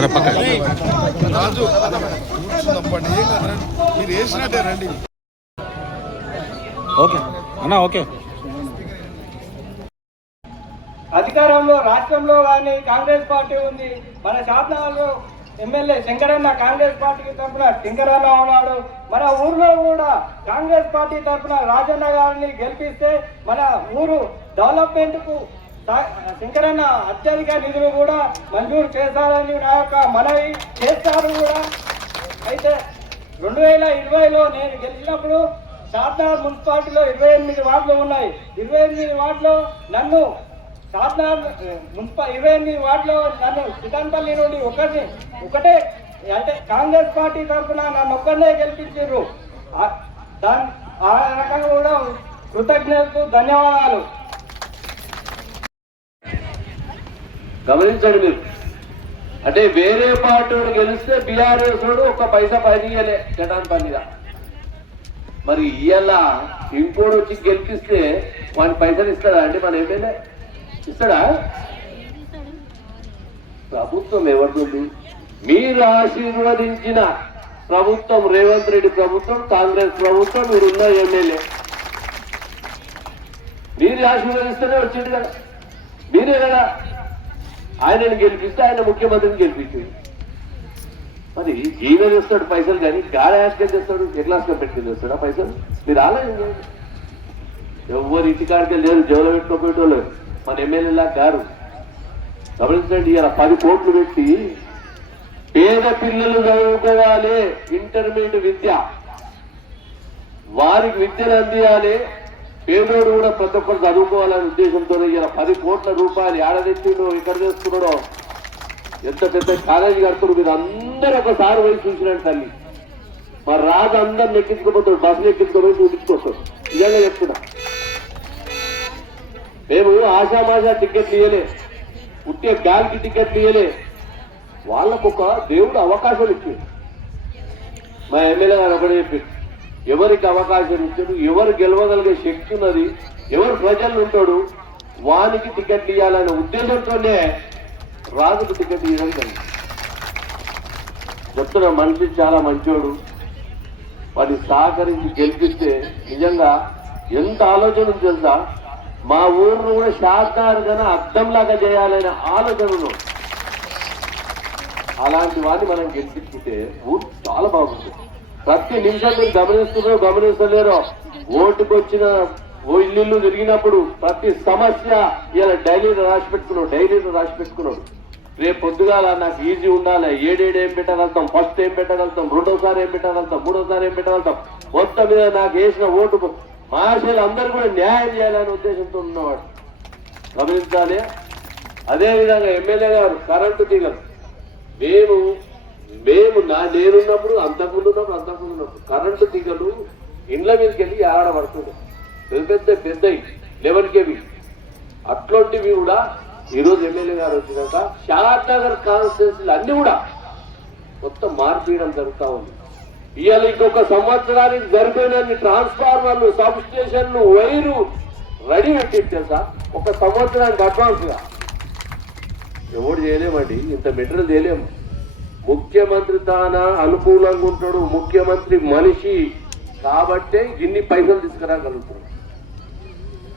జర పక్క రాజు కూర్చున్నప్పటి మీరు వేసినట్టే రండి. ఓకే అన్నా ఓకే. అధికారంలో రాష్ట్రంలో కానీ కాంగ్రెస్ పార్టీ ఉంది. మన శాసనాలు ఎమ్మెల్యే శంకరన్న కాంగ్రెస్ పార్టీకి తరఫున శంకరన్న ఉన్నాడు. మన ఊర్లో కూడా కాంగ్రెస్ పార్టీ తరఫున రాజన్న గారిని గెలిపిస్తే మన ఊరు డెవలప్మెంట్ కు శంకరన్న అత్యధిక నిధులు కూడా మంజూరు చేశారని నా యొక్క మనవి చేస్తారు కూడా. అయితే 2020లో నేను గెలిచినప్పుడు షాద్నగర్ మున్సిపాలిటీలో 28 వార్డులు ఉన్నాయి. 28 వార్డులో నన్ను షాద్నగర్ 28 వార్డులో నన్ను సిద్ధాంతపల్లి నుండి ఒకటే అంటే కాంగ్రెస్ పార్టీ తరఫున నన్ను ఒక్కనే గెలిపించారు. ఆ రకంగా కూడా కృతజ్ఞతలు, ధన్యవాదాలు. గమనించండి మీరు, అంటే వేరే పార్టీ గెలిస్తే బీఆర్ఎస్ ఒక్క పైసా పనియలే చటాన్ పనిగా. మరి ఇవాళ ఇంకోటి వచ్చి గెలిపిస్తే వాడిని పైసలు ఇస్తాడా అంటే మన ఎమ్మెల్యే ఇస్తాడా? ప్రభుత్వం ఎవరిది? మీరు ఆశీర్వదించిన ప్రభుత్వం రేవంత్ రెడ్డి ప్రభుత్వం, కాంగ్రెస్ ప్రభుత్వం, మీరున్న ఎమ్మెల్యే మీరు ఆశీర్వదిస్తేనే వచ్చింది కదా, మీరే కదా ఆయనను గెలిపిస్తే ఆయన ముఖ్యమంత్రిని గెలిపించాడు. మరి ఈయన చేస్తాడు పైసలు, కానీ గాలి ఆశకం చేస్తాడు, ఎగ్లాస్గా పెట్టుకుని చేస్తాడు ఆ పైసలు. మీరు ఆలోచన ఎవరు ఇంటికాడికే లేరు, జోలో పెట్టుకోపోయేటోళ్ళు మన ఎమ్మెల్యేలా గారు. గమనించండి, ఇలా 10 కోట్లు పెట్టి పేద పిల్లలు చదువుకోవాలి, ఇంటర్మీడియట్ విద్య వారికి విద్యను అందియాలి, పేదోడు కూడా ప్రతి ఒక్కరు చదువుకోవాలనే ఉద్దేశంతో ఇలా 10 కోట్ల రూపాయలు ఏడాదింటిలో ఇక్కడ చేస్తున్నాడో. ఎంత పెద్ద కాలేజీ కడుతున్నారు, మీరు అందరూ ఒకసారి పోయి చూసినట్టు తల్లి. మరి రాజు అందరిని ఎక్కించుకోపోతాడు, బస్సులు ఎక్కించుకోపోయి చూపించుకొస్తాడు. నిజంగా చెప్తున్నా, మేము ఆశామాషా టికెట్లు ఇవ్వలే, ఉట్టే గాలికి టికెట్లు ఇవ్వలే, వాళ్ళకొక దేవుడు అవకాశం ఇచ్చాడు. మా ఎమ్మెల్యే గారు ఒకటే చెప్పాడు, ఎవరికి అవకాశం ఇచ్చాడు, ఎవరు గెలవగలిగే శక్తి ఉన్నది, ఎవరు ప్రజలు ఉంటాడు వానికి టికెట్లు ఇవ్వాలనే ఉద్దేశంతోనే రాజుకు టికెట్ ఇవ్వడం కలిగింది. చెప్తున్న మనిషి చాలా మంచోడు, వాడిని సహకరించి గెలిపిస్తే నిజంగా ఎంత ఆలోచన తెలుసా, మా ఊరును కూడా శాఖారుగా అర్థంలాగా చేయాలనే ఆలోచనలు. అలాంటి వాడిని మనం గెలిపించుకుంటే ఊరు చాలా బాగుంటుంది. ప్రతి నిమిషం మీరు గమనిస్తలేరో, ఓటుకు వచ్చిన ఇల్లు తిరిగినప్పుడు ప్రతి సమస్య ఇలా డైలీలో రాసి పెట్టుకున్నాడు. రేపు పొద్దుగాల నాకు ఈజీ ఉండాలి, ఏడేడు ఏం పెట్టగలుగుతాం, ఫస్ట్ ఏం పెట్టగలుగుతాం, రెండోసారి ఏం పెట్టగలుగుతాం, మూడోసారి ఏం పెట్టగలుగుతాం, మొత్తం మీద నాకు వేసిన ఓటు మహాశయులు అందరూ కూడా న్యాయం చేయాలనే ఉద్దేశంతో ఉన్నవాడు. గమనించాలి. అదేవిధంగా ఎమ్మెల్యే గారు కరెంటు తీగలు నేనున్నప్పుడు అంతకుముందు కరెంటు తీగలు ఇండ్ల మీదకి వెళ్ళి ఆడబడుతుంది, పెద్ద 11 kV. అట్లాంటివి కూడా ఈరోజు ఎమ్మెల్యే గారు వచ్చినాక షాద్నగర్ కాన్స్టిట్యున్సీలు అన్ని కూడా మొత్తం మార్పియడం జరుగుతూ ఉంది. ఇవాళ ఇంకొక సంవత్సరానికి సరిపోయినన్ని ట్రాన్స్ఫార్మర్లు, సబ్ స్టేషన్లు, వైరు రెడీ పెట్టి తెలుసా, ఒక సంవత్సరానికి అడ్వాన్స్ గా. ఎవడు చేయలేమండి, ఇంత మెటీరియల్ చేయలేము. ముఖ్యమంత్రి తాన అనుకూలంగా ఉంటాడు, ముఖ్యమంత్రి మనిషి కాబట్టే ఇన్ని పైసలు తీసుకురాగలుగుతారు.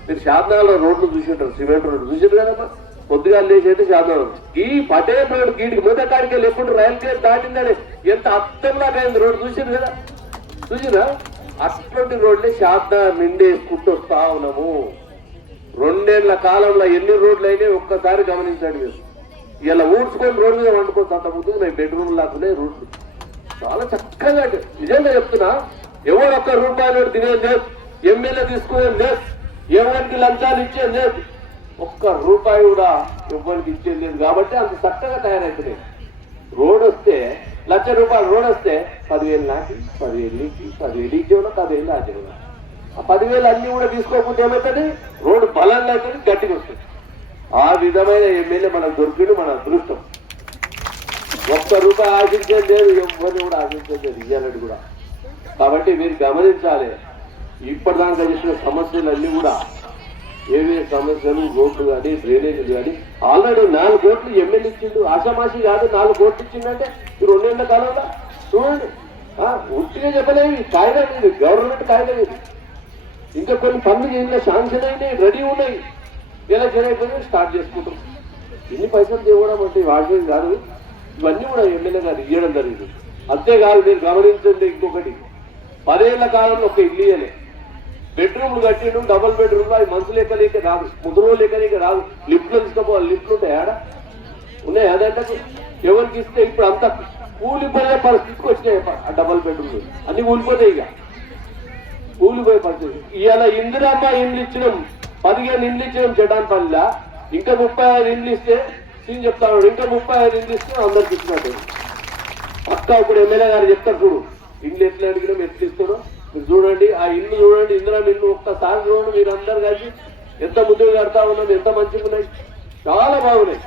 మీరు షాద్నగర్లో రోడ్లు చూసింటారు, సిమెంట్ రోడ్డు చూసారు కదమ్మా. పొద్దుగా లేచి అయితే షాద్నగర్ ఈ పటేల్ రోడ్ గీడికి మొదటి కాడికే లేకుండా రైలు గేట్ దాటిందని ఎంత అర్థంలాగా అయింది రోడ్డు చూసిరా. అటువంటి రోడ్లే షాద్నగర్ నిండేసుకుంటూ వస్తా ఉన్నాము. 2 ఏళ్ల కాలంలో ఎన్ని రోడ్లు అయినాయి ఒక్కసారి గమనించండి మీరు. ఇలా ఊడ్చుకొని రోడ్డు మీద వండుకోవచ్చు, అంత ముందు నేను బెడ్రూమ్ లాక్కునే రోడ్లు చాలా చక్కగా. నిజంగా చెప్తున్నా, ఎవరు ఒక్క రూపాయలు తినేది లేదు, ఎమ్మెల్యే తీసుకునేది లేదు, ఎవరికి లంచాలు ఇచ్చేది లేదు, ఒక్క రూపాయి కూడా ఎవరికి ఇచ్చేది లేదు. కాబట్టి అంత చక్కగా తయారైతున్నాయి. రోడ్ వస్తే ₹1,00,000 రోడ్ వస్తే 10,000 నాటి, 10,000 నీటి, 10,000 ఇచ్చేవాళ్ళు, 10,000 ఆచేవాళ్ళు. ఆ 10,000 అన్ని కూడా తీసుకోకపోతే ఏమవుతుంది, రోడ్డు బలంగా అవుతుంది, గట్టిగా వస్తుంది. ఆ విధమైన ఎమ్మెల్యే మనకు దొరికిండు, మన అదృష్టం. ₹1 ఆశించేది లేదు, ఎవరిని కూడా ఆశించేది లేదు ఇయ్యాలని కూడా. కాబట్టి మీరు గమనించాలి, ఇప్పటిదాకా చేసిన సమస్యలన్నీ కూడా ఏవే సమస్యలు, రోడ్లు కానీ, డ్రైనేజీలు కానీ ఆల్రెడీ 4 కోట్లు ఎమ్మెల్యే ఇచ్చిండు. ఆషామాషి కాదు, 4 కోట్లు ఇచ్చిందంటే ఈ 2 ఏళ్ల కాలంలో చూడండి. ఉట్టిగా చెప్పలేదు, కాయడం లేదు, గవర్నమెంట్ కాయడం లేదు. ఇంకా కొన్ని పనులు చేసిన శాంక్షన్ అయినాయి, రెడీ ఉన్నాయి. ఎలక్షన్ అయిపోయి స్టార్ట్ చేసుకుంటాం. ఇన్ని పైసలు తేవడం అంటే వాడేది కాదు. ఇవన్నీ కూడా ఎమ్మెల్యే గారు ఇవ్వడం జరిగింది. అంతేకాదు, మీరు గమనించండి ఇంకొకటి, 10 ఏళ్ల కాలంలో ఒక ఇల్లు ఇయ్యలే. బెడ్రూమ్లు కట్టిండు, డబుల్ బెడ్రూమ్లు. అవి మనసు లెక్కలేక రాదు, ముద్రలో లెక్కలేక రాదు. లిఫ్ట్లు తీసుకోవాలి, లిఫ్ట్లు ఉంటాయి ఆడ ఉన్నాయి. అదంటే ఎవరికి ఇస్తే ఇప్పుడు అంతా కూలిపోయే పరిస్థితికి వచ్చినాయి. ఆ డబుల్ బెడ్రూమ్లు అన్ని కూలిపోతాయి, ఇక కూలిపోయే పరిస్థితి. ఇవాళ ఇందిరమ్మ ఇండ్లు ఇచ్చినాం, 15 ఇండ్లు ఇచ్చినాం చెటాన్పల్లిలా. ఇంకా 35 ఇండ్లు ఇస్తే నేను చెప్తాను, ఇంకా 35 ఇండ్లు ఇస్తే అందరికి ఇచ్చినట్టు పక్క. ఇప్పుడు ఎమ్మెల్యే గారు చెప్తారు, చూడు ఇండ్లు ఎట్లా అడిగినాం, ఎట్లా ఇస్తారో మీరు చూడండి. ఆ ఇల్లు చూడండి, ఇందిరమ్మ ఇల్లు ఒక్కసారి చూడండి. మీరు అందరు కలిసి ఎంత ముందుకు కడతా ఉన్నాం, ఎంత మంచిగా ఉన్నాయి, చాలా బాగున్నాయి.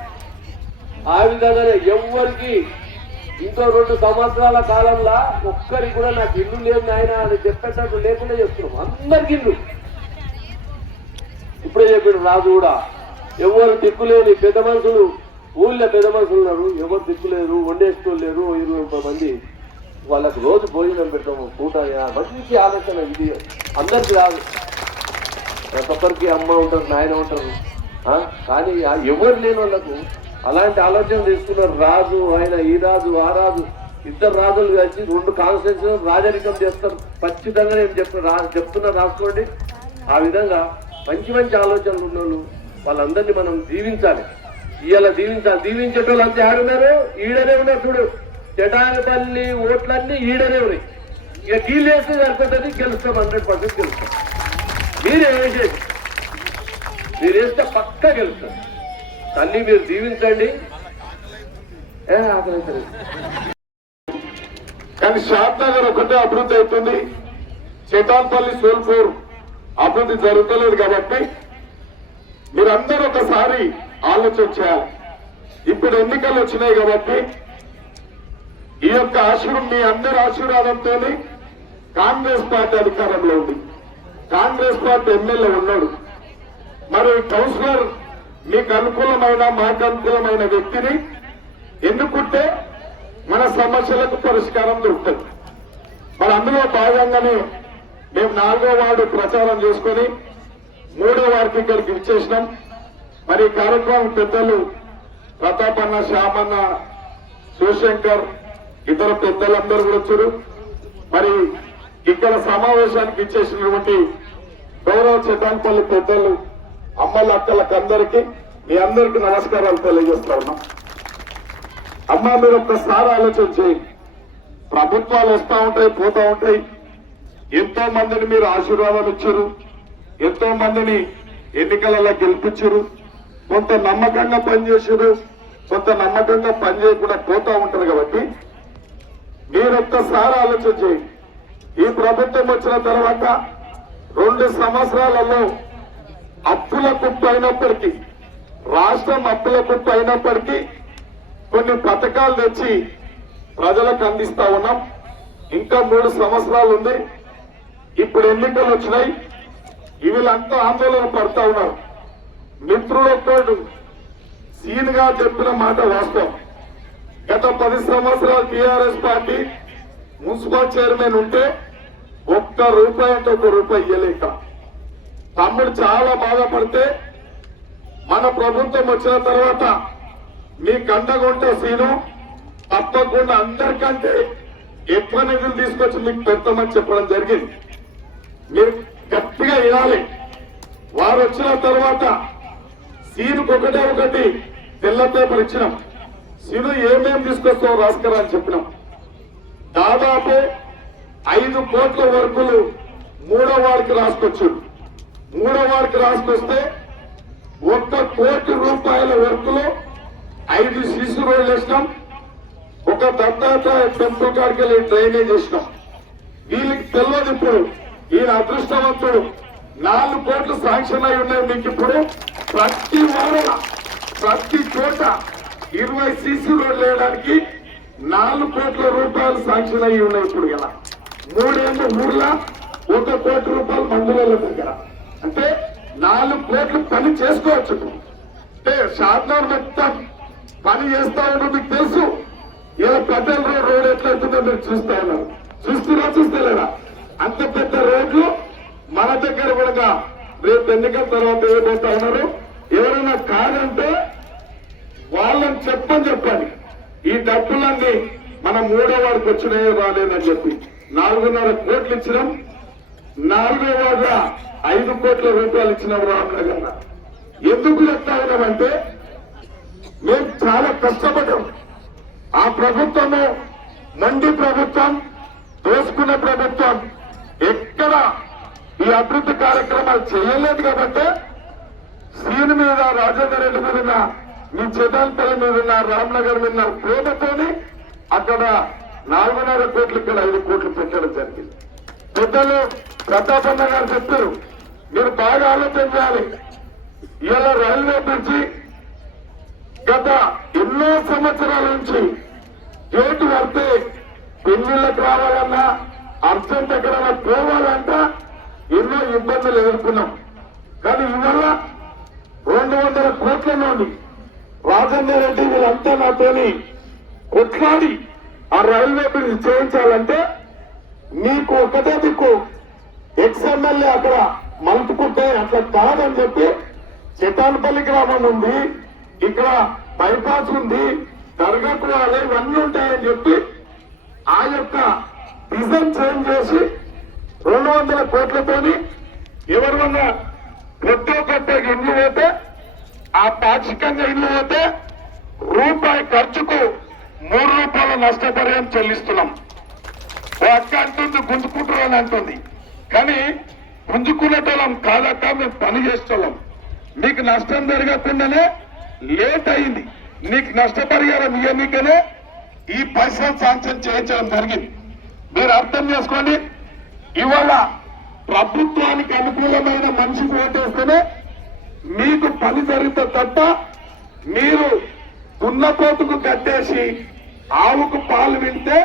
ఆ విధంగానే ఎవరికి ఇంకో 2 సంవత్సరాల కాలంలో ఒక్కరికి కూడా నాకు ఇల్లు లేదు నాయన అని చెప్పేటట్టు లేకుండా చేస్తున్నాం. అందరికి ఇల్లు ఇప్పుడే చెప్పాడు రాజు కూడా. ఎవరు దిక్కులేని పెద్ద మనుషులు, ఊళ్ళో పెద్ద మనుషులు ఉన్నారు, ఎవరు దిక్కులేరు, వండేసుకోలేరు లేరు. 20 మంది వాళ్ళకి రోజు భోజనం పెట్టాము, పూట. మంచి ఆలోచన ఇది, అందరికి రాదు. ప్రతి ఒక్కరికి అమ్మ ఉంటారు, నాయన ఉంటారు. కానీ ఎవరు లేని వాళ్ళకు అలాంటి ఆలోచన తీసుకున్నారు. రాజు ఆయన, ఈ రాజు ఆ రాజు, 2 రాజులు కలిసి 2 కాన్స్టిట్యూన్సీ రాజరికం చేస్తారు. ఖచ్చితంగా నేను చెప్తున్నా, రాసుకోండి. ఆ విధంగా మంచి మంచి ఆలోచనలు ఉన్నోళ్ళు వాళ్ళందరినీ మనం దీవించాలి. ఇవాళ దీవించాలి. దీవించేటోళ్ళు అంతే ఆడున్నారు, ఈడనే ఉన్నారు. చూడు చెటానపల్లి ఓట్లన్నీ ఈడనే ఉన్నాయి. ఇక కీళ్ళు వేస్తే సరిపోతుంది, గెలుస్తాం, 100% గెలుస్తాం. మీరే వేసేది, మీరు వేస్తే పక్కా గెలుస్తాం. తల్లి మీరు దీవించండి. కానీ షాద్ నగర్ ఒకటే అభివృద్ధి అవుతుంది, చెటాన్పల్లి, సోల్పూర్ అభివృద్ధి జరుగుతలేదు. కాబట్టి మీరందరూ ఒకసారి ఆలోచన చేయాలి. ఇప్పుడు ఎన్నికలు వచ్చినాయి కాబట్టి ఈ యొక్క మీ అందరి ఆశీర్వాదంతో కాంగ్రెస్ పార్టీ అధికారంలో ఉంది. కాంగ్రెస్ పార్టీ ఎమ్మెల్యే ఉన్నాడు. మరి కౌన్సిలర్ మీకు అనుకూలమైన, మాకు అనుకూలమైన వ్యక్తిని ఎన్నుకుంటే మన సమస్యలకు పరిష్కారం దొరుకుతుంది. మరి అందులో భాగంగానే మేము 4వ వార్డు ప్రచారం చేసుకుని 3వ వార్డుకి ఇక్కడికి ఇచ్చేసినాం. మరి ఈ కార్యక్రమం పెద్దలు ప్రతాపన్న, శ్యామన్న, శివశంకర్, ఇతర పెద్దలందరూ కూడా వచ్చారు. మరి ఇక్కడ సమావేశానికి ఇచ్చేసినటువంటి గౌరవ చెటాన్పల్లి పెద్దలు, అమ్మల అక్కలకు అందరికీ మీ అందరికీ నమస్కారాలు తెలియజేస్తా ఉన్నాం. అమ్మ, మీరు ఒక్కసారి ఆలోచన చేయండి. ప్రభుత్వాలు వస్తూ ఉంటాయి, పోతా ఉంటాయి. ఎంతో మందిని మీరు ఆశీర్వాదం ఇచ్చారు, ఎంతో మందిని ఎన్నికలలో గెలిపించారు. కొంత నమ్మకంగా పనిచేసారు, కొంత నమ్మకంగా పనిచేయకుండా పోతా ఉంటారు. కాబట్టి మీరు ఒక్కసారి ఆలోచన చేయండి. ఈ ప్రభుత్వం వచ్చిన తర్వాత 2 సంవత్సరాలలో అప్పుల కుప్ప అయినప్పటికీ, రాష్ట్రం అప్పుల కుప్ప అయినప్పటికీ కొన్ని పథకాలు తెచ్చి ప్రజలకు అందిస్తా ఉన్నాం. ఇంకా 3 సంవత్సరాలు ఉంది. ఇప్పుడు ఎన్నికలు వచ్చినాయి, వీళ్ళంతా ఆందోళన పడతా ఉన్నారు. మిత్రుడు ఒక్కడు సీన్ గా చెప్పిన మాట వాస్తవం. గత 10 సంవత్సరాలు టీఆర్ఎస్ పార్టీ మున్సిపల్ చైర్మన్ ఉంటే ₹1 అంటే ₹1 ఇయ్యలేక తమ్ముడు చాలా బాధపడితే, మన ప్రభుత్వం వచ్చిన తర్వాత మీ కండగొంటే సీను తప్పకుండా అందరికంటే ఎక్కువ నిధులు తీసుకొచ్చి మీకు పెడతామని చెప్పడం జరిగింది. మీరు గట్టిగా వినాలి. వారు వచ్చిన తర్వాత సీనుకు ఒకటి తెల్ల పేపర్ ఇచ్చినాం. సీను ఏమేమి తీసుకొస్తావు రాసుకరా అని చెప్పినాం. దాదాపు 5 కోట్ల వర్కులు 3వ వార్డుకి రాసుకొచ్చాడు. 3వ వార్డుకి రాసుకొస్తే ₹1 కోటి వర్కులు 5 సీసీ రోడ్లు వేసినాం. ఒక దత్తాత్రేయ టెంపుల్ కాడికి వెళ్ళి డ్రైనేజ్ చేసినాం. వీళ్ళకి తెలియదు. ఇప్పుడు ఈయన అదృష్టవంతుడు, 4 కోట్లు శాంక్షన్ అయి ఉన్నాయి. మీకు ఇప్పుడు ప్రతి వారం ప్రతి చోట 20 సీసీ రోడ్లు వేయడానికి ₹4 కోట్ల శాంక్షన్ అయి ఉన్నాయి. ఇప్పుడు ఇలా 3 ఏళ్ళు ఊర్లో ₹1 కోటి మందుల దగ్గర, అంటే 4 కోట్లు పని చేసుకోవచ్చు. అంటే షాద్నగర్ మొత్తం పని చేస్తా ఉండదు మీకు తెలుసు. ఇలా పటేల్ రోడ్ ఎట్లయితుందో మీరు చూస్తా ఉన్నారు. చూస్తలేరా? అంత పెద్ద రోడ్లు మన దగ్గర కూడా రేపు ఎన్నికల తర్వాత ఏమైపోతా ఉన్నారు. ఎవరైనా కాదంటే వాళ్ళని చెప్పండి. ఈ డబ్బులన్నీ మన 3వ వార్డుకి వచ్చినాయో రాలేదని చెప్పి 4.5 కోట్లు ఇచ్చినాం. 4వ వార్డు 5 కోట్ల రూపాయలు ఇచ్చినాం రామనగర్. ఎందుకు చెప్తా ఉన్నామంటే మేము చాలా కష్టపడ్డాం. ఆ ప్రభుత్వము మండి ప్రభుత్వం, దోసుకున్న ప్రభుత్వం ఎక్కడ ఈ అభివృద్ధి కార్యక్రమాలు చేయలేదు కాబట్టి సీన్ మీద, రాజేందర్ రెడ్డి మీద, మీ చేతాలపల్లి మీద, రామ్నగర్ మీద ప్రేమతోని అక్కడ 4.5 కోట్లు, ఇక్కడ 5 కోట్లు పెట్టడం జరిగింది. పెద్దలు ప్రతాపన్న గారు చెప్పారు, మీరు బాగా ఆలోచన చేయాలి. ఇలా రైల్వే బ్రిడ్జి గత ఎన్నో సంవత్సరాల నుంచి గేటు వస్తే పెళ్లిళ్ళకి రావాలన్నా, అర్జెంట్ ఎక్కడైనా పోవాలంట ఎన్నో ఇబ్బందులు ఎదుర్కొన్నాం. కానీ ఇవాళ 200 కోట్ల నుండి రాజేందర్ రెడ్డి వీళ్ళంతా నాతోని కొట్లాడి ఆ రైల్వే బ్రిడ్జ్ చేయించాలంటే మీకు ఒకటే దిక్కు ఎక్స్ఎమ్మెల్యే అక్కడ మలుపుకుంటే అట్లా కాదని చెప్పి చెటాన్పల్లి గ్రామం ఉంది, ఇక్కడ బైపాస్ ఉంది, దర్గాకు రాలే, ఇవన్నీ ఉంటాయని చెప్పి ఆ యొక్క డిజైన్ చేంజ్ చేసి 200 కోట్లతోని ఎవరివన్నా కొత్త ఇల్లు పోతే, ఆ పాక్షికంగా ఇల్లు పోతే రూపాయి ఖర్చుకు 3 రూపాయల నష్టపరిహారం చెల్లిస్తున్నాం. ఓ అక్క అంటుంది గుంజుకుంటున్నాను అంటుంది, కానీ గుంజుకునేటోళ్ళం కాదక్క, మేము పని చేసేటోళ్ళం. మీకు నష్టం జరగకుండానే లేట్ అయింది. నీకు నష్టపరిహారం ఇవ్వనికనే ఈ పైసలు శాంక్షన్ చేయించడం జరిగింది. మీరు అర్థం చేసుకోండి. ఇవాళ ప్రభుత్వానికి అనుకూలమైన మనిషికి ఓటేస్తేనే మీకు పని జరిగితే తప్ప మీరు దున్నపోతుకు కట్టేసి ఆవుకు పాలు వింటే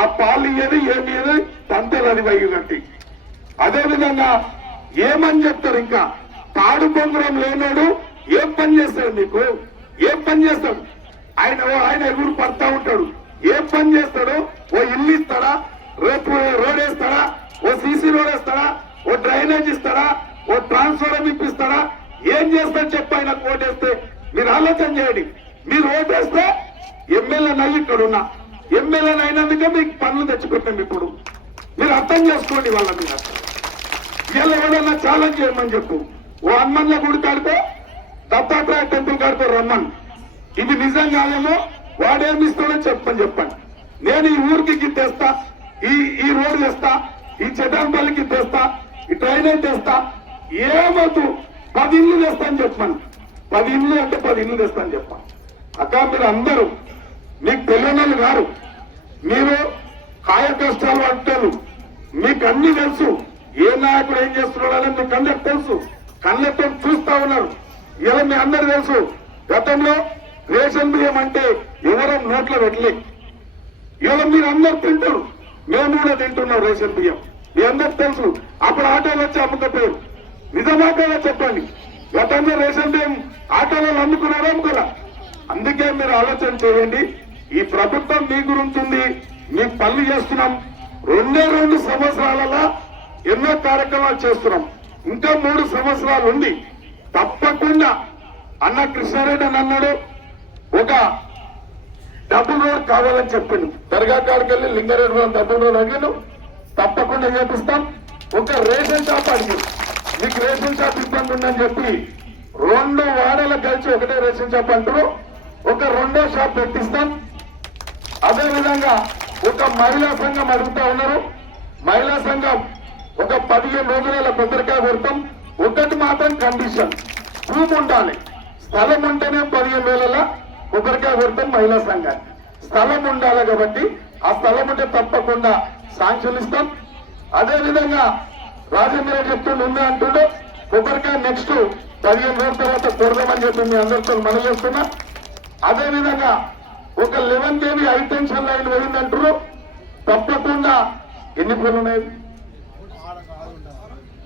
ఆ పాలు ఇయ్యది ఏమి తంతలు అది వైగు కట్టి. అదేవిధంగా ఏమని చెప్తారు, ఇంకా తాడు బొంగరం లేనాడు ఏం పని చేస్తాడు, మీకు ఏం పని చేస్తాడు? ఆయన ఎగురు పడతా ఉంటాడు, ఏం పని చేస్తాడు? ఓ ఇల్లు ఇస్తాడా, రేపు రోడ్ వేస్తాడా, ఓ సీసీ రోడ్ వేస్తాడా, ఓ డ్రైనేజ్ ఇస్తాడా, ఓ ట్రాన్స్ఫార్మర్ ఇప్పిస్తాడా? ఏం చేస్తాడు చెప్పి ఆయన ఓటేస్తే? మీరు ఆలోచన చేయండి. మీరు ఓటేస్తే ఎమ్మెల్యేనై ఇక్కడ ఉన్నా, ఎమ్మెల్యేని అయినందుకే మీకు పనులు తెచ్చుకుంటాం. ఇప్పుడు మీరు అర్థం చేసుకోండి. వాళ్ళ మీద వీళ్ళు ఎవరన్నా ఛాలెంజ్ చేయమని చెప్పు. ఓ హనుమన్ల గుడి కాడితో, దత్తాత్రేయ టెంపుల్ కాడితో రమ్మని. ఇది నిజం కాదేమో, వాడేమి ఇస్తాడో చెప్పండి. నేను ఈ ఊరికి తెస్తా, ఈ రోడ్డు తెస్తా, ఈ చెటాన్పల్లికి తెస్తా, ఈ డ్రైనేజ్ తెస్తా, ఏమవుతూ 10 ఇళ్ళు తెస్తాను చెప్పండి. 10 ఇళ్ళు అంటే 10 ఇళ్ళు తెస్తాను చెప్పండి. అక్క మీరు అందరూ మీకు తెలియని గారు, మీరు కాయ కష్టాలు అంటారు, మీకు అన్ని తెలుసు. ఏ నాయకుడు ఏం చేస్తున్నాడని మీకు అందరికి తెలుసు. కళ్ళతో చూస్తా ఉన్నారు. ఇలా మీ అందరు తెలుసు. గతంలో రేషన్ బియ్యం అంటే ఎవరో నోట్లో పెట్టలే. ఇలా మీరు అందరు తింటారు, మేము కూడా తింటున్నాం రేషన్ బియ్యం. మీ అందరికి తెలుసు. అప్పుడు ఆటోలు వచ్చి అమ్ముకపోయారు. నిజమా కదా చెప్పండి. గతంలో రేషన్ బియ్యం ఆటోలలో అమ్ముకున్నారా అమ్ముకోరా? అందుకే మీరు ఆలోచన చేయండి. ఈ ప్రభుత్వం మీ గురించి ఉంది, మీకు పనులు చేస్తున్నాం. 2 సంవత్సరాలలో ఎన్నో కార్యక్రమాలు చేస్తున్నాం. ఇంకా 3 సంవత్సరాలు ఉంది. తప్పకుండా అన్న కృష్ణారెడ్డి అని అన్నాడు, ఒక డబుల్ రోడ్ కావాలని చెప్పిండు. దర్గా కాడికి వెళ్ళి లింగారెడ్డి డబుల్ రోడ్ అడిగాను, తప్పకుండా చేపిస్తాం. ఒక రేషన్ షాప్ అడిగి, మీకు రేషన్ షాప్ ఇబ్బంది ఉందని చెప్పి 2 వాడలకు కలిసి ఒకటే రేషన్ షాప్ అంటారు, ఒక 2వ షాప్ పెట్టిస్తాం. అదేవిధంగా ఒక మహిళా సంఘం అడుగుతా ఉన్నారు. మహిళా సంఘం ఒక 15 రోజుల కొబ్బరికాయ కొడతాం. ఒకటి మాత్రం కండిషన్, భూమి ఉండాలి. స్థలం ఉంటేనే 15,000 కొబ్బరికాయ కొడతాం మహిళా సంఘానికి. స్థలం ఉండాలి కాబట్టి ఆ స్థలం ఉంటే తప్పకుండా శాంక్షన్ ఇస్తాం. అదేవిధంగా రాజేంద్ర చెప్తుండే ఉంది అంటుండే, కొబ్బరికాయ నెక్స్ట్ 15 రోజుల తర్వాత కొడదామని చెప్పి మీ అందరితో మనం చేస్తున్నా. అదేవిధంగా ఒక 11 kV హైటెన్షన్ లైన్ వెళ్ళిందంటారు. తప్పకుండా ఎన్ని పనులు ఉన్నాయి,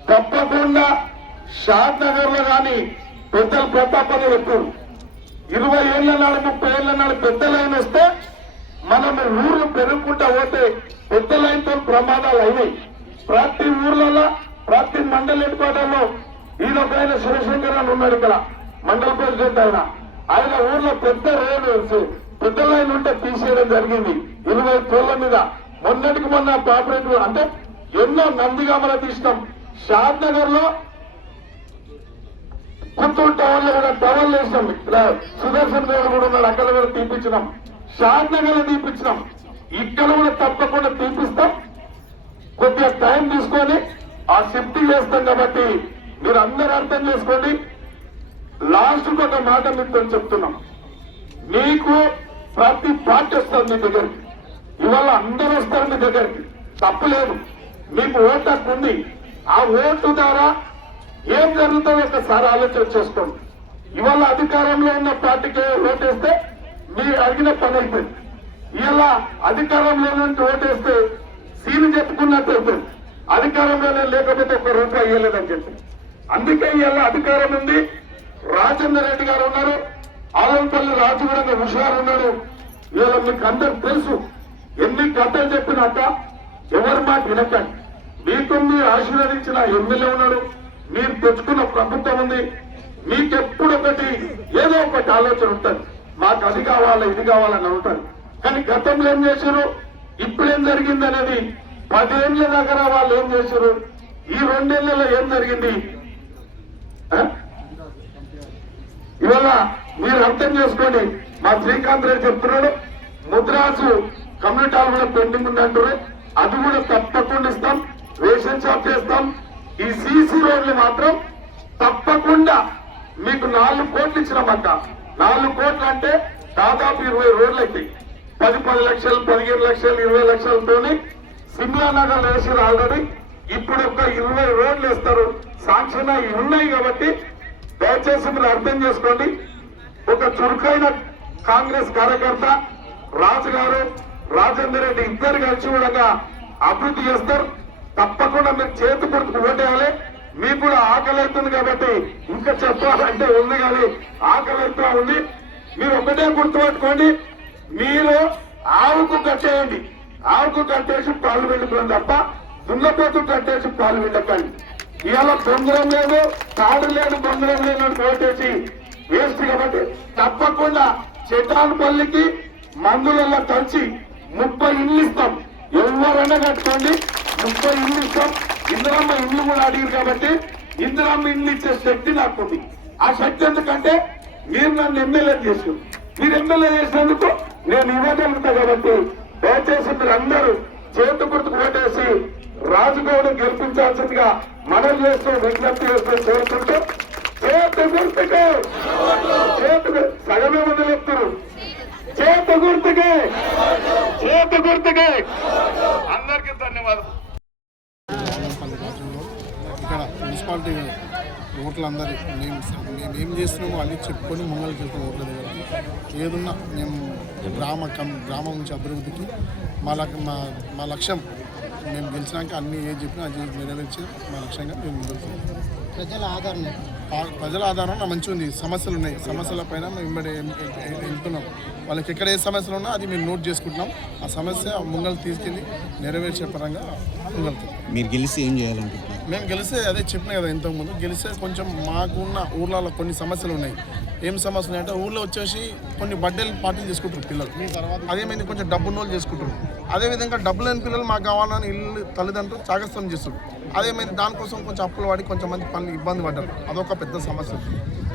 తప్పకుండా షాద్ నగర్ లో కానీ పెద్దలు ప్రతాపని చెప్పారు 20 ఏళ్ల నాడు 30 ఏళ్ల నాడు పెద్ద లైన్ వస్తే మనం ఊర్లు పెరుగుకుంటా పోతే పెద్ద లైన్తో ప్రమాదాలు అయినాయి. ప్రతి ఊర్లలో ప్రతి మండల హెడ్క్వార్టర్లో ఈయన శివశంకర్ అని ఉన్నాడు ఇక్కడ మండల ప్రెసిడెంట్ ఆయన ఊర్లో పెద్ద రోడ్డు పెద్ద లైన్ ఉంటే తీసేయడం జరిగింది 20 కోళ్ల మీద. మొన్నటికి మొన్న కోఆపరేటివ్ అంటే ఎన్నో నందిగామల తీసినాం. షాద్ నగర్ లో పుత్తూరు టవర్ లో కూడా టవర్లు వేసినాం. ఇక్కడ సుదర్శన్ గారు కూడా ఉన్నాడు, అక్కడ కూడా తీపించినాం. షాద్ నగర్ లో తీపించినాం. ఇక్కడ కూడా తప్పకుండా తీపిస్తాం. కొద్దిగా టైం తీసుకొని ఆ షిఫ్టింగ్ చేస్తాం కాబట్టి మీరు అందరూ అర్థం చేసుకోండి. లాస్ట్ ఒక మాట మీతో చెప్తున్నాం, మీకు ప్రతి పార్టీ వస్తారు మీ దగ్గరికి. ఇవాళ అందరూ వస్తారు మీ దగ్గరికి, తప్పులేదు. మీకు ఓటు హక్కు ఉంది. ఆ ఓటు ద్వారా ఏం జరుగుతుందో ఒకసారి ఆలోచన చేసుకోండి. ఇవాళ అధికారంలో ఉన్న పార్టీకి ఓటేస్తే మీరు అడిగిన పని అయిపోయింది. ఇవాళ అధికారంలో నుంచి ఓటేస్తే సీలు చెప్పుకున్నట్టు అయిపోయింది. అధికారంలోనే లేకపోతే ఒక్క రూపాయి ఇవ్వలేదని చెప్పి. అందుకే ఇవాళ అధికారం ఉంది. రాజేందర్ రెడ్డి గారు ఉన్నారు, ఆలంపల్లి రాజు కూడా హుషారు ఉన్నాడు. ఇవాళ మీకు అందరు తెలుసు. ఎన్ని కథలు చెప్పినాక ఎవరి మాట వినకండి. మీకు మీరు ఆశీర్వదించిన ఎమ్మెల్యే ఉన్నాడు, మీరు తెచ్చుకున్న ప్రభుత్వం ఉంది. మీకెప్పుడు ఏదో ఒకటి ఆలోచన ఉంటుంది, మాకు అది కావాలా ఇది కావాలని ఉంటుంది. కానీ గతంలో ఏం చేశారు, ఇప్పుడేం జరిగింది అనేది 10 ఏళ్ల దగ్గర వాళ్ళు ఏం చేశారు, ఈ 2 ఏళ్లలో ఏం జరిగింది ఇవాళ మీరు అర్థం చేసుకోండి. మా శ్రీకాంత్ రెడ్డి చెప్తున్నాడు ముద్రాసు కమ్యూనిటీ హాల్ కూడా పెండింగ్ ఉంది అంటారు. అది కూడా తప్పకుండా ఇస్తాం, రేషన్ షాప్ చేస్తాం. ఈ సీసీ రోడ్లు మాత్రం తప్పకుండా మీకు 4 కోట్లు ఇచ్చినామంట. 4 కోట్లు అంటే దాదాపు 20 రోడ్లు అవుతాయి. 10 లక్షలు 15 లక్షలు 20 లక్షలతోని సిమ్లా నగర్ వేసారు ఆల్రెడీ. ఇప్పుడు ఒక 20 రోడ్లు వేస్తారు. శాంక్షన్ అవి ఉన్నాయి కాబట్టి దయచేసి మీరు అర్థం చేసుకోండి. ఒక చురుకైన కాంగ్రెస్ కార్యకర్త రాజు గారు, రాజేందర్ రెడ్డి ఇద్దరు కలిసి కూడా అభివృద్ధి చేస్తారు. తప్పకుండా మీరు చేతి గుర్తుకు ఓటేయాలి. మీకు కూడా ఆకలి అవుతుంది కాబట్టి ఇంకా చెప్పాలంటే ఉంది, కానీ ఆకలి అవుతా ఉంది. మీరు ఒకటే గుర్తుపెట్టుకోండి, మీరు ఆవుకు కట్టేయండి. ఆవుకు కట్టేసి పాలు పిండుకోండి తప్ప దున్నపోతు కట్టేసి పాలు పిండకండి. ఇవాళ బొందరం లేదు, తాడు లేదు, బొందరం లేదు అని ఓటేసి వేస్ట్. కాబట్టి తప్పకుండా చెటాన్పల్లికి మందులలో కలిసి 30 ఇల్లు ఇస్తాం. ఎవరైనా కట్టుకోండి, 30 ఇల్లు ఇస్తాం. ఇందిరమ్మ ఇల్లు కూడా అడిగారు కాబట్టి ఇందిరమ్మ ఇల్లు ఇచ్చే శక్తి నాకుంది. ఆ శక్తి ఎందుకంటే మీరు నన్ను ఎమ్మెల్యే చేశారు. మీరు ఎమ్మెల్యే చేసినందుకు నేను ఇవ్వగలుగుతా. కాబట్టి దయచేసి మీరు అందరూ చేతి గుర్తుకు ఓటేసి రాజుగౌడ్ గెలిపించాల్సిందిగా మనం చేస్తూ విజ్ఞప్తి చేస్తూ కోరుకుంటూ చేతి గుర్తుకే సగమే మంది చెప్తారు. చేతి గుర్తుకే అందరికీ ధన్యవాదాలు. ఇక్కడ మున్సిపాలిటీ ఓట్లందరూ మేము ఏం చేస్తున్నామో అన్నీ చెప్పుకొని ముంగల్ వెళ్తాం. ఓట్ల దగ్గరికి ఏదున్నా మేము గ్రామం నుంచి అభివృద్ధికి మా లక్ష్యం. మేము గెలిచినాక అన్ని ఏది చెప్పినా అది నెరవేర్చి మా లక్ష్యంగా మేము ముందుకు ప్రజల ఆధారం మంచిగా ఉంది. సమస్యలు ఉన్నాయి, సమస్యల పైన మేము వెళ్తున్నాం. వాళ్ళకి ఎక్కడ ఏ సమస్యలు ఉన్నా అది మేము నోట్ చేసుకుంటున్నాం. ఆ సమస్య ముంగల్ తీసుకెళ్ళి నెరవేర్చే పరంగా ముంగలుతాం. మీరు గెలిస్తే ఏం చేయాలనుకుంటున్నారు? మేము గెలిస్తే అదే చెప్పినా కదా ఇంతకుముందు, గెలిస్తే కొంచెం మాకున్న ఊర్లలో కొన్ని సమస్యలు ఉన్నాయి. ఏం సమస్యలు అంటే ఊళ్ళో వచ్చేసి కొన్ని బర్త్డేలు పార్టీలు చేసుకుంటారు పిల్లలు. అదేమైంది కొంచెం డబ్బున్నోళ్ళు చేసుకుంటారు. అదేవిధంగా డబ్బు లేని పిల్లలు మాకు కావాలని ఇల్లు తల్లిదండ్రులు చాగస్తం చేస్తారు. అదేమైంది దానికోసం కొంచెం అప్పులు పడి కొంతమంది పనులు ఇబ్బంది పడ్డారు. అదొక పెద్ద సమస్య.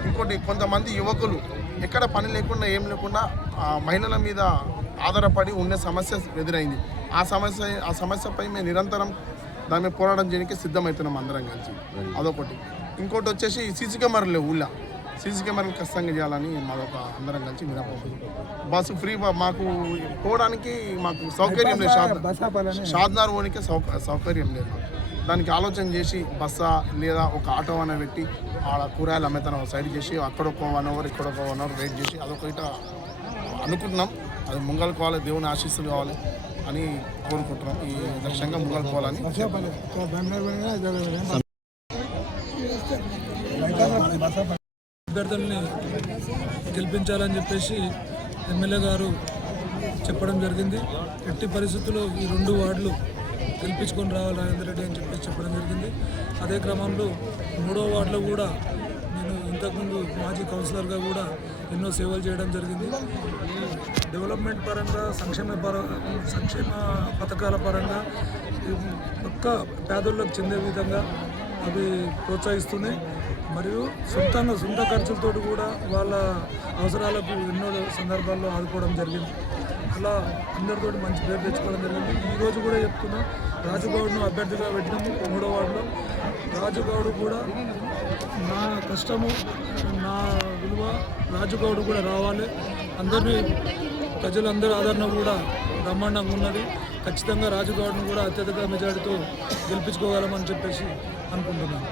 ఇంకోటి కొంతమంది యువకులు ఎక్కడ పని లేకుండా ఏం లేకుండా మహిళల మీద ఆధారపడి ఉండే సమస్య ఎదురైంది. ఆ సమస్యపై మేము నిరంతరం దాని మీద పోరాటం చేయడానికి సిద్ధమవుతున్నాం అందరం కలిసి. అదొకటి. ఇంకోటి వచ్చేసి సీసీ కెమెరాలు లేవు ఊళ్ళో. సీసీ కెమెరాలు ఖచ్చితంగా చేయాలని మాదొక అందరం కలిసి వినపం. బస్సు ఫ్రీ మాకు పోవడానికి మాకు సౌకర్యం లేదు. షాద్నగర్ పోనీకే సౌకర్యం లేదు. దానికి ఆలోచన చేసి బస్సా లేదా ఒక ఆటో అనే పెట్టి ఆడ కూరగాయలు అమ్మేతనం సైడ్ చేసి అక్కడ ఒక 1 అవర్ ఇక్కడ ఒక 1 అవర్ వెయిట్ చేసి అదొకట అనుకుంటున్నాం. అది ముంగల్ కావాలి, దేవుని ఆశీస్సులు కావాలి అని కోరుకుంటున్నాం. ఈ లక్ష్యంగా ముంగల్ పోవాలని అభ్యర్థుల్ని గెలిపించాలని చెప్పేసి ఎమ్మెల్యే గారు చెప్పడం జరిగింది. ఎట్టి పరిస్థితుల్లో ఈ 2 వార్డులు గెలిపించుకొని రావాలి రాజేందర్ రెడ్డి అని చెప్పేసి చెప్పడం జరిగింది. అదే క్రమంలో 3వ వార్డులో కూడా నేను ఇంతకుముందు మాజీ కౌన్సిలర్గా కూడా ఎన్నో సేవలు చేయడం జరిగింది. డెవలప్మెంట్ పరంగా సంక్షేమ పథకాల పరంగా ఒక్క పేదోళ్ళకు చెందే విధంగా అవి ప్రోత్సహిస్తున్నాయి. మరియు సొంత ఖర్చులతో కూడా వాళ్ళ అవసరాలకు ఎన్నో సందర్భాల్లో ఆదుకోవడం జరిగింది. అలా అందరితో మంచి పేరు తెచ్చుకోవడం జరిగింది. ఈరోజు కూడా చెప్తున్నా, రాజుగౌడ్ను అభ్యర్థిగా పెట్టినాము 3వ వార్డులో. రాజుగౌడ్ కూడా నా కష్టము, నా విలువ రాజుగౌడ్ కూడా రావాలి. అందరినీ ప్రజలందరి ఆదరణ కూడా బ్రహ్మాండంగా ఉన్నది. ఖచ్చితంగా రాజుగౌడ్ను కూడా అత్యధిక మెజార్టీతో గెలిపించుకోగలమని చెప్పేసి అనుకుంటున్నాను.